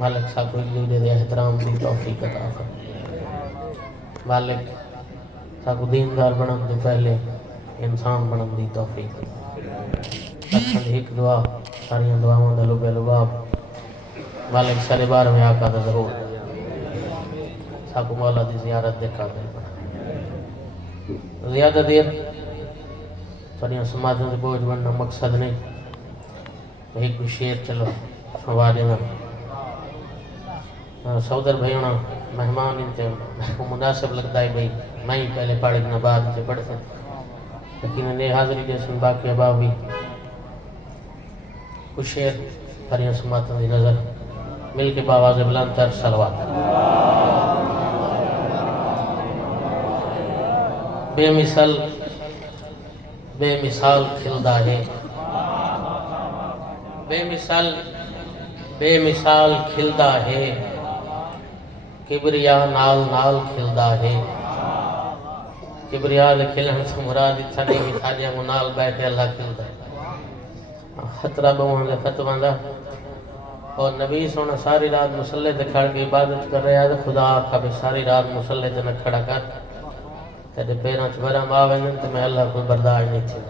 مالک ساکو ایک دوسرے دے احترام دی توفیق عطا فرمائے مالک ساکو دیندار بنن تو پہلے انسان بنن دی توفیق لکھن دی ایک دعا ساری دعاواں دا لبے لباب مالک سارے بار میں آقا دا ضرور ساکو مولا دی زیارت دے قابل بنا زیادہ دیر ساریاں سماجوں سے بوجھ بننا مقصد نہیں ایک بھی شیر چلو سوا دینا سودر بھائیونا مہمان انتے مناسب لگتا ہے بھئی میں ہی پہلے پڑھ گنا بعد سے پڑھ سکتا لیکن انہیں حاضری جیسن باقی اباب بھی کچھ شیر ساریاں سماجوں دی نظر مل کے باواز بلند تر صلوات بے مثال کھلدا ہے بے مثال کھلدا ہے کبریا نال نال کھلدا ہے کبریا دے کھلن سے مراد اتھانی مثالیاں کو نال بیٹھے اللہ کھلدا ہے خطرہ بہن دے فتوان دا اور نبی سونا ساری رات مسلح تے کھڑ کے عبادت کر رہا ہے خدا آقا بھی ساری رات مسلح تے نہ کھڑا کر تیرے پیروں چ برم آویں تے میں اللہ کو برداشت نہیں تھی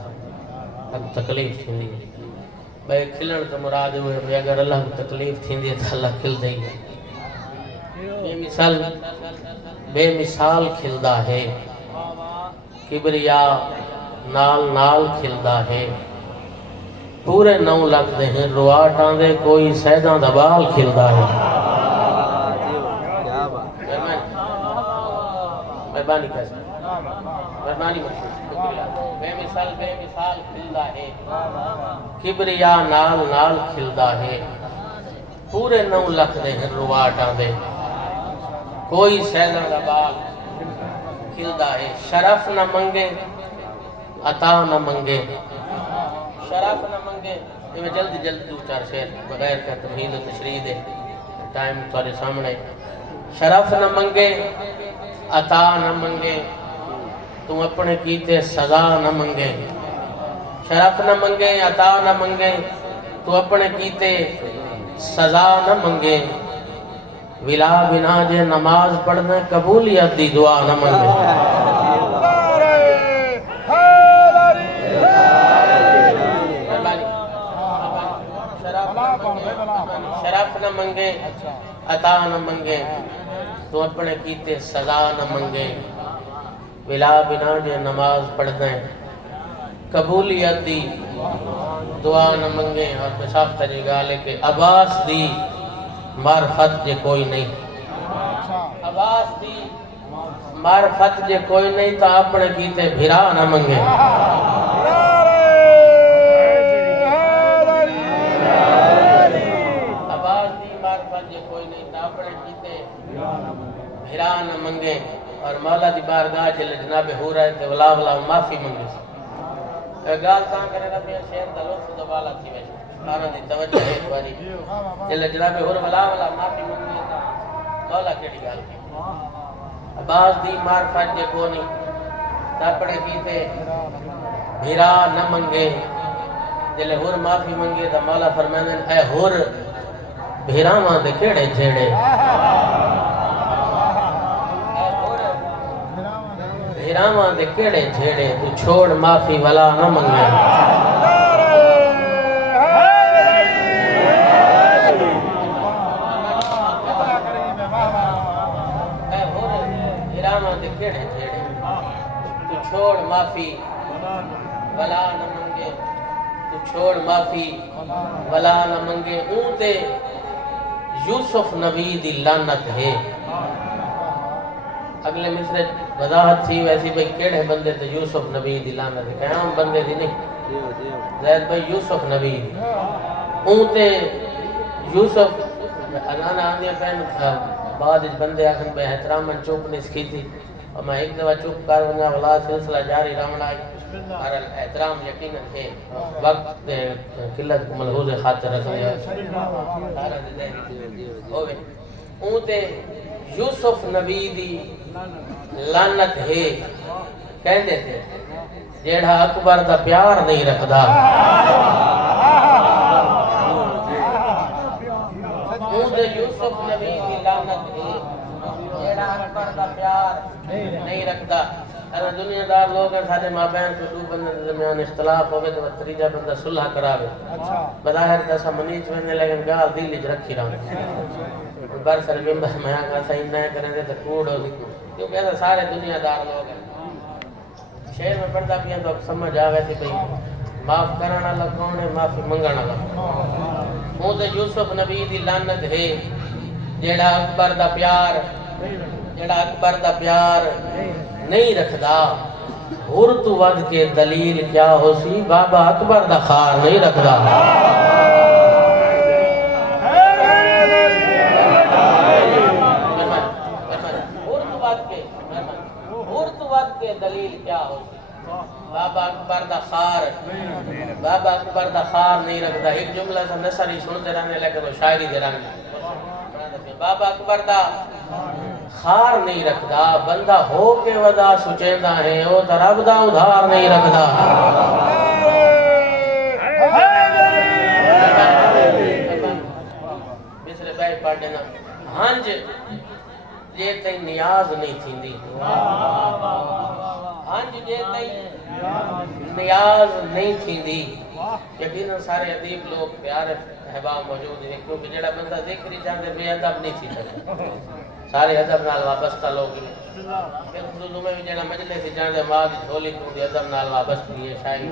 اب تکلیف تھیندی بھئی کھلن تو مراد ہوئے بھئی اگر اللہ کو تکلیف تھیندی تو اللہ کھل دے گا بے مثال کھلدا ہے کبریا نال نال کھلدا ہے پورے 9 لکھ دے ہیں رواٹاں دے کوئی سیداں دا بال کھلدا ہے مہربانی کیسے مہربانی بے مثال کھلدا ہے کبریا نال نال کھلدا ہے پورے 9 لکھ دے ہیں رواٹاں دے کوئی سیداں دا بال کھلدا ہے شرف نہ منگے عطا نہ منگے شرف نہ منگے میں جلدی دو چار شعر بغیر کا تمہید و تشریح دے ٹائم تمہارے سامنے شرف نہ منگے عطا نہ منگے تم اپنے کیتے سزا نہ منگے شرف نہ منگے عطا نہ منگے تو اپنے کیتے سزا نہ منگے ولا بنا جے نماز پڑھنا قبولیت دی دعا نہ منگے شرف نہ منگے عطا نہ منگے تو اپنے کیتے سزا نہ منگے ولا بنا جے نماز پڑھنا قبولیت دی دعا نہ منگے اور بصاف تجی گالے کہ عباس دی معرفت جے کوئی نہیں عباس دی معرفت جے کوئی نہیں تا اپنے کیتے بھرا نہ منگے عباس دی معرفت جے کوئی نہیں تا اپنے کیتے بھرا نہ منگے اور مولا دی بارگاہ جلے جناب ہو رہے تھے ولا معافی منگے گال تاں کرے ربی شیر دا لطف دبالا تھی ویسے سارا دی توجہ ہے دواری جلے جناب ہو ولا معافی منگے تا مولا کیڑی گال کی عباس دی معرفت جے کو نہیں تاپڑے کیتے بھیرا نہ منگے جلے ہور معافی منگے تا مولا فرمائیں اے ہور بھیراواں دے کیڑے جھیڑے بھیراواں دے کیڑے جھیڑے تو چھوڑ معافی والا نہ منگے کیڑے جھیڑے تو چھوڑ معافی ولا نہ منگے تو چھوڑ معافی ولا نہ منگے اون تے یوسف نبی دی لعنت ہے اگلے مصرے وضاحت تھی ویسی بھئی کیڑے بندے تے یوسف نبی دی لعنت ہے کہ عام بندے دی نہیں زید بھئی یوسف نبی دی اون تے یوسف انا آندیا پہن بعد اس بندے آخر بے احترام من چوپ نہیں سکی تھی اور میں ایک دفعہ چوپ کر ونگا ولا سلسلہ جاری رامن آئی اور احترام یقیناً ہے وقت قلت کو ملحوظ خاطر رکھ لیا اون تے یوسف نبی دی لعنت ہے کہندے تھے جیڑا اکبر دا پیار نہیں رکھدا اون خود یوسف نبی کی لعنت ہے جیڑا اکبر دا پیار نہیں رکھدا اگر دنیا دار لوگ ہیں سارے مابین کو دو بندے کے درمیان اختلاف ہوئے تو تریجا بندہ صلح کراوے بظاہر دسا منیچ میں لیکن گال دل وچ رکھی رہا بر سر ممبر میں آگا صحیح نہ کریں تو کوڑ ہو کیونکہ ایسا سارے دنیا دار لوگ ہیں شہر میں پڑھتا پیا تو سمجھ آوے تھی بھئی معاف کرنا والا کون ہے معافی منگنا والا وہ تو یوسف نبی دی لعنت ہے جیڑا اکبر دا پیار نہیں رکھدا ہور تو ود کے دلیل کیا ہو سی بابا اکبر دا خار نہیں رکھدا ہور تو ود کے دلیل کیا ہو سی بابا اکبر دا خار نہیں رکھدا ایک جملہ سے نثری سنتے رہنے لیکن وہ شاعری دے رہنے بابا اکبر دا خار نہیں رکھدا بندہ ہو کے ودا سچیندا ہے او تے رب دا ادھار نہیں رکھدا مصر بھائی پڑھ دینا ہنج جے تے نیاز نہیں تھیندی ہنج جے تے نیاز نہیں تھیندی یقیناً سارے ادیب لوگ پیارے احباب موجود ہیں کیونکہ جڑا بندہ ذکر ہی چاہتے بے ادب نہیں تھی سکتا سارے ادب نال وابستہ لوگ ہیں پھر خصوص میں بھی جڑا مجلس ہی چاہتے ماں دی جھولی کو ادب نال وابستی ہے شاعری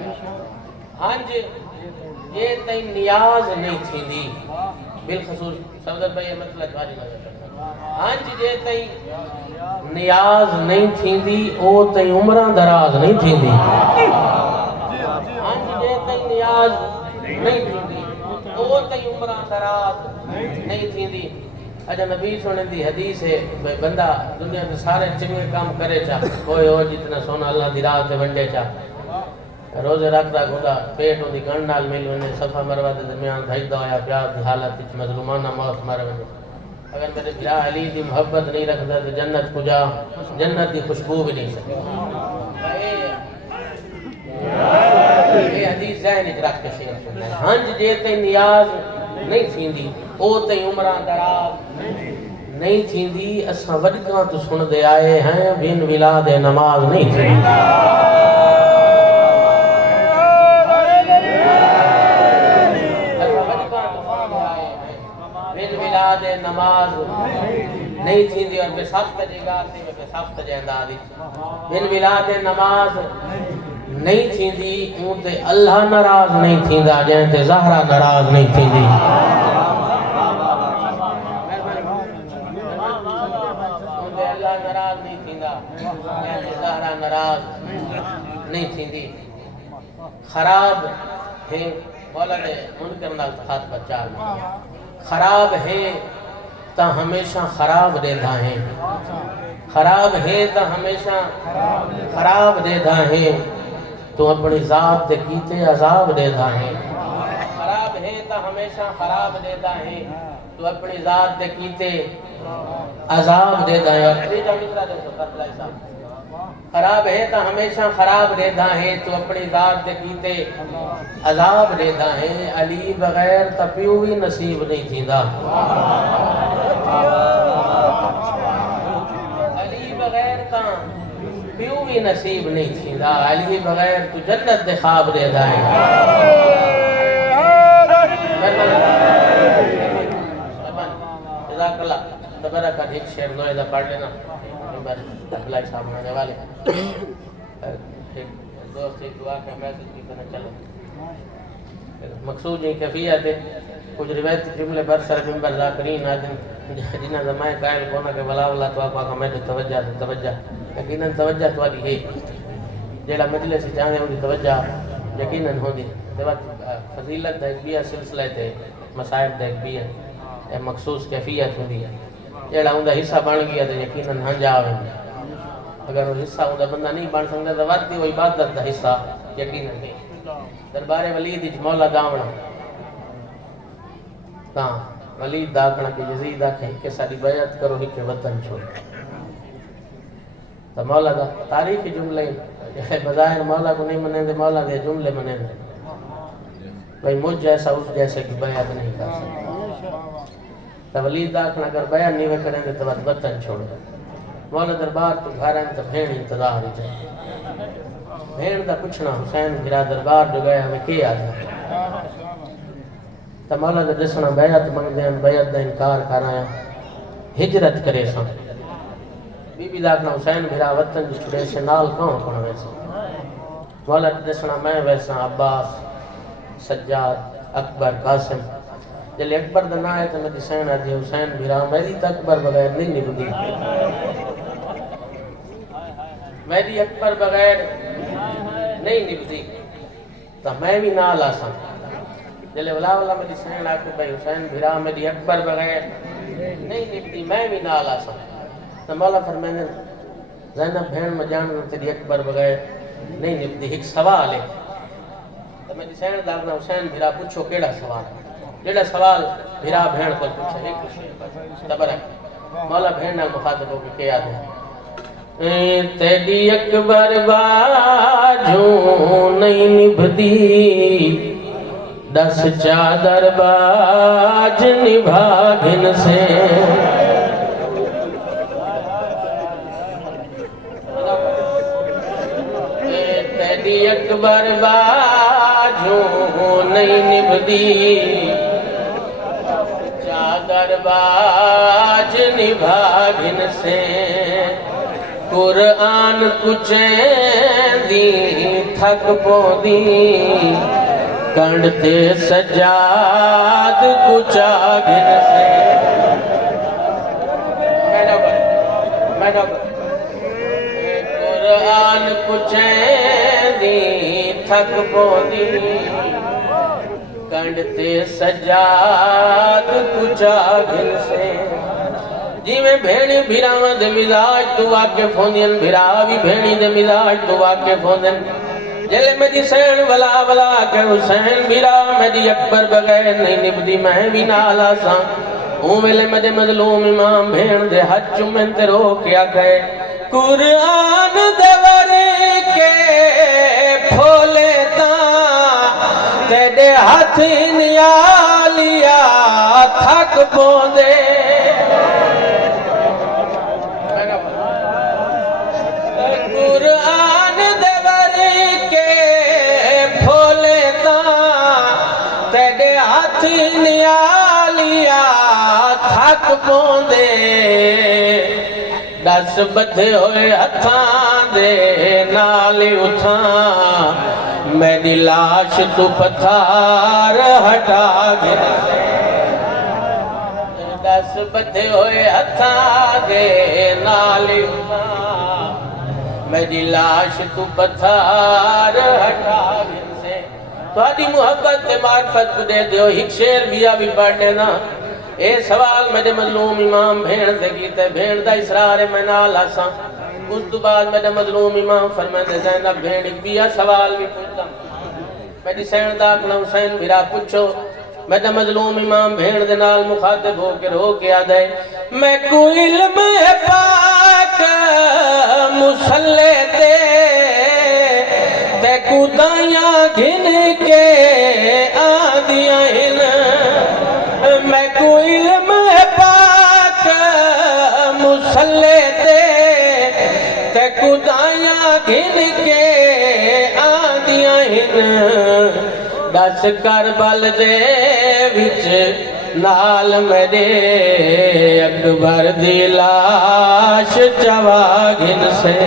ہنج یہ تے نیاز نہیں تھیندی بالخصوص صفدر بھائی یہ مسئلہ جواری نظر کرتا ہنج جے تے نیاز نہیں تھیندی او تے عمرہ دراز نہیں تھیندی ہنج جے تے نیاز نہیں تھیندی او تے عمرہ دراز نہیں تھیندی اجا نبی سونے دی حدیث ہے بندہ دنیا میں سارے چنگے کام کرے چاہ کوئی ہو جتنا سونا اللہ دی راہ تے ونڈے چاہ روزے رکھتا خدا پیٹ ہو دی گنڈ نال مل ونے صفا مروہ دے درمیان بھجدا ہویا پیار دی حالت وچ مظلومانہ موت مر ونے اگر میرے بیا علی دی محبت نہیں رکھدا تو جنت کو جا جنت دی خوشبو بھی نہیں سکتی یہ حدیث ذہن وچ رکھ کے شیئر کرنا ہے ہنج جے تے نیاز نہیں تھیندی او تے عمرہ دراز نہیں تھیندی اساں وڈکاں تو سن دے آئے ہیں بن ولاد نماز نہیں تھیندی نماز نہیں تھیندی اور بے سخت جگہ تھی بے سخت جہدادی بن ولاد نماز نہیں تھیندی اون تے اللہ ناراض نہیں تھیندا جن تے زہرا ناراض نہیں تھیندی اون تے اللہ ناراض نہیں تھیندا جن تے زہرا ناراض نہیں تھیندی خراب ہے مولا نے منکر نال خاطبہ چال خراب ہے تا ہمیشہ خراب دیدھا ہے خراب ہے تا ہمیشہ خراب دیدھا ہے تو اپنی ذات دے کیتے عذاب دیدھا ہے خراب ہے تا ہمیشہ خراب دیدھا ہے تو اپنی ذات دے کیتے عذاب دیدھا ہے خراب ہے تا ہمیشہ خراب دیدھا ہے تو اپنی ذات دے کیتے عذاب دیدھا ہے علی بغیر تپیو بھی نصیب نہیں تھیندا علی بغیر تا پیو بھی نصیب نہیں تھیندا علی بغیر تو جنت دے خواب دیدھا ہے جزاک اللہ تبرک ایک شعر نویدہ پڑھ لینا بھلائی صاحب ہونے والے ایک دوست ایک دعا کا میسج کی طرح چلو مقصود یہ کیفیت ہے کچھ روایت جملے بر سر منبر ذاکرین آدم جنہ زمائے قائل کونا کہ بلا اللہ تو آپ آقا میں توجہ یقیناً توجہ تو آلی ہے جیڑا مجلس سے چاہنے ہوں دی توجہ یقیناً ہوں دی فضیلت دا ایک بھی ہے سلسلہ تے مسائل دا ایک بھی ہے مخصوص کیفیت ہوں دی جیڑا ہوں دا حصہ بن گیا تو یقیناً ہاں جاویں اگر وہ حصہ ہوں دا بندہ نہیں بن سکتا تو وقتی وہ عبادت دا حصہ یقیناً نہیں دربار ولید اچ مولا داونا تاں ولید داکھنا کہ یزید آکھے کہ ساری بیعت کرو ہی کہ وطن چھوڑ تو مولا دا تاریخی جملے بظاہر مولا کو نہیں منے دے مولا دے جملے منے دے بھئی مجھ جیسا اس جیسے کی بیعت نہیں کر سکتا تو ولید آکھنا کر بیان نہیں وے کریں تو وطن چھوڑ دے مولا دربار تو گھر ہیں تو بھیڑ انتظار ہی جائے بھیڑ دا پوچھنا حسین میرا دربار جو گیا ہمیں کی آ جائے تو مولا دا دسنا بیعت منگ دیں بیعت دا انکار کر آیا ہجرت کرے سن بی بی داکھنا حسین میرا وطن جو چھڑے سے نال کون کون ویسا مولا دا دسنا میں ویسا عباس سجاد اکبر قاسم جلے اکبر دن آئے تو میں حسین آدھی حسین میرا میری تا اکبر بغیر نہیں نبدی میری اکبر بغیر نہیں نبدی تو میں بھی نال آسان جلے ولا میری حسین آکھو بھائی حسین میرا میری اکبر بغیر نہیں نبدی میں بھی نال آسان تو مولا فرمائنے زینب بھین میں جاننا تیری اکبر بغیر نہیں نبدی ایک سوال ہے تو میں حسین داغنا حسین بھیرا پوچھو کیڑا سوال جیڑا سوال بھیرا بھین کو پوچھا ایک تبر ہے مولا بھین نال مخاطب ہو کے کیا دے تیری اکبر باجوں نہیں نبھدی دس چادر باج نبھاگن سے تیری اکبر باجوں نہیں نبھدی چادر باج نبھاگن سے قرآن کچیں دی تھک پودی کنڈتے سجاد کچاگن سے قرآن کچیں دی تھک پودی کنڈتے سجاد کچاگن سے جی میں بھیڑی بھیراواں دے مزاج تو واقف ہوندین بھیراوی بھیڑی دے مزاج تو واقف ہوندین جلے میری سین ولا کہ حسین بھیرا میری اکبر بغیر نہیں نبدی میں بھی نالا سا اون ویلے میرے مظلوم امام بھیڑ دے ہاتھ چومن تے رو کیا کہے قرآن دے ورے کے پھولے تاں تیرے ہاتھ نیالیا تھک پوندے قرآن دے ورے کے پھولے تاں تیرے ہاتھ نیالیا تھک پوندے دس بدھے ہوئے ہتھاں دے نالی اتھاں میری لاش تو پتھار ہٹا گن سے دس بدھے ہوئے ہتھاں دے نالی اتھاں میری لاش تو پتھار ہٹا گن سے تو آدھی محبت تے معرفت کو دے دیو ایک شیر بیا بھی پڑھنے نا اے سوال میرے مظلوم امام بھیڑ دے گیتے بھیڑ دا اسرار میں نال آساں اس تو بعد میرے مظلوم امام فرمائے زینب بھیڑ بیا سوال بھی پوچھتا میری سین داکنا حسین بھیرا پوچھو میرے مظلوم امام بھیڑ دے نال مخاطب ہو کے رو کے آدھے میں کو علم پاک مسلح تے کو دائیاں گھن کے آدیاں ہن میں کو علم پاک مسلح تے کو دائیاں گھن کے آدیاں ہن دس کربل دے وچ نال میرے اکبر دی لاش چواگن سے